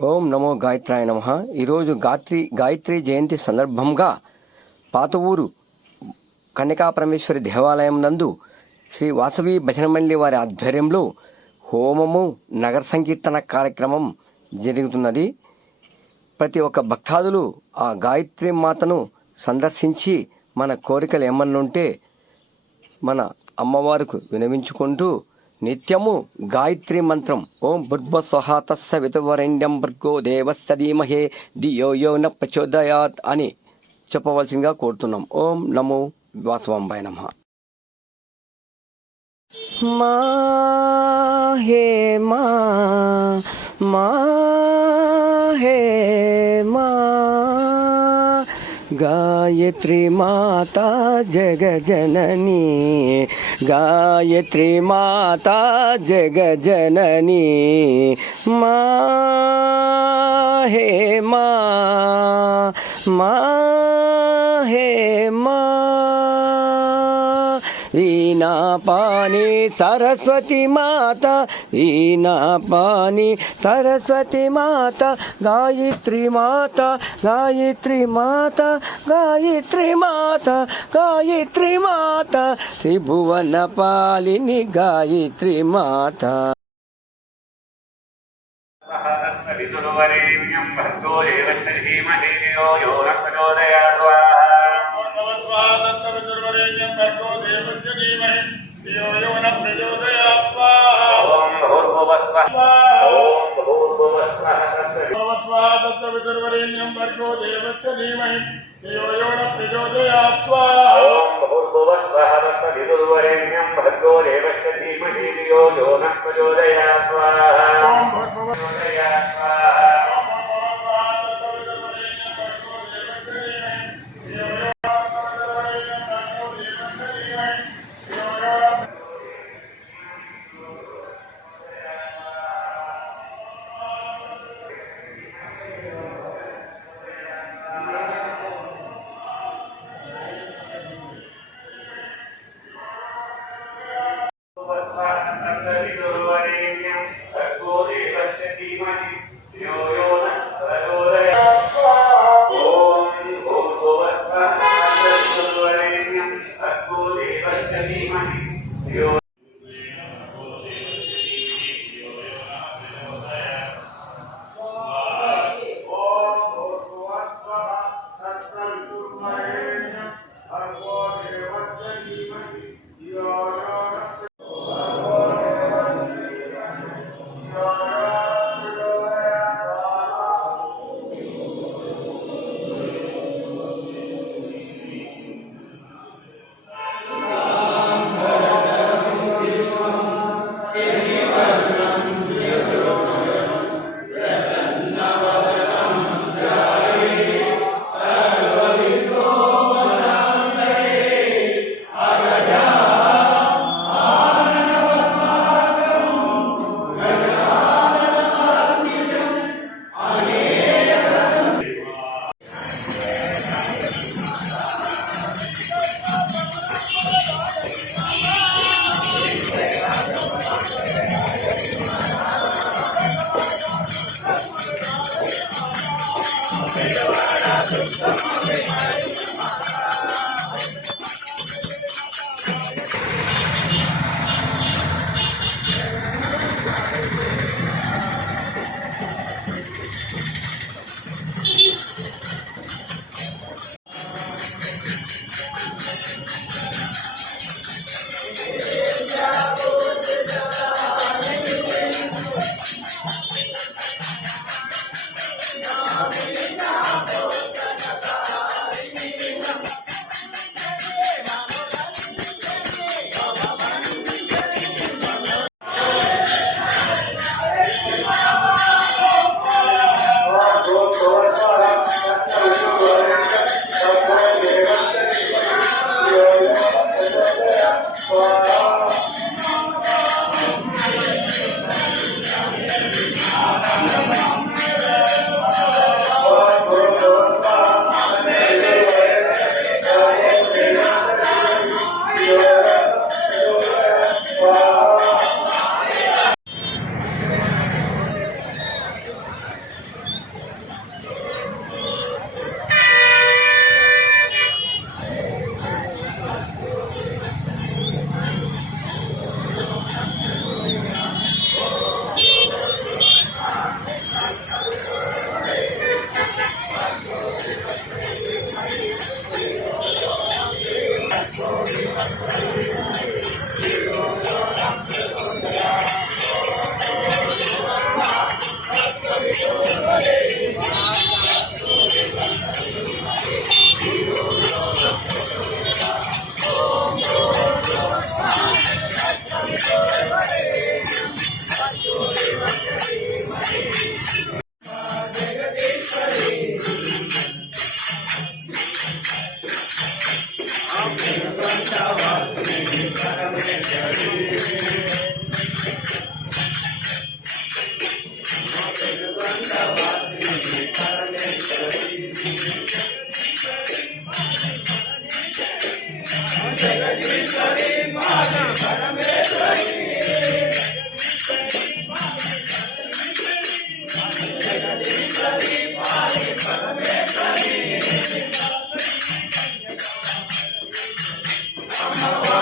ఓం నమో గాయత్రాయ నమః. ఈరోజు గాయత్రి జయంతి సందర్భంగా పాత ఊరు కన్యకాపరమేశ్వరి దేవాలయం నందు శ్రీ వాసవి భజన మండలి వారి ఆధ్వర్యంలో హోమము నగర సంకీర్తన కార్యక్రమం జరుగుతున్నది. ప్రతి ఒక్క భక్తాదులు ఆ గాయత్రి మాతను సందర్శించి మన కోరికలు ఏమన్నుంటే మన అమ్మవారికి వినవించుకుంటూ నిత్యము గాయత్రి మంత్రం ఓం భూర్భువస్వః తత్సవితుర్వరేణ్యం భర్గో దేవస్య ధీమహి ధియో యో న ప్రచోదయాత్ అని చెప్పవలసిందిగా కోరుతున్నాం. ఓం నమో వాసవాంబాయ నమః. మా హే మా మా హే మా గాయత్రి మాతా జగజనని గాయత్రి మాతా జగజనని మా హే మా మా హే మా ఈనా పాని సరస్వతి మాత ఈనా పాని సరస్వతి మాత గాయత్రి మాత గాయత్రి మాత గాయత్రి మాత గాయత్రి మాత త్రిభువన పాలిని గాయత్రి మాత. విదుర్వరేణ్యం భర్గో దేవస్య ధీమహి ధియో యో న ప్రచోదయాత్ స్వాహా. ఓం భూర్భువస్వః తత్సవితుర్వరేణ్యం భర్గో దేవస్య ధీమహి ధియో యో న ప్రచోదయాత్ స్వాహా. ఓం భూర్భువస్వః అమ్మవారు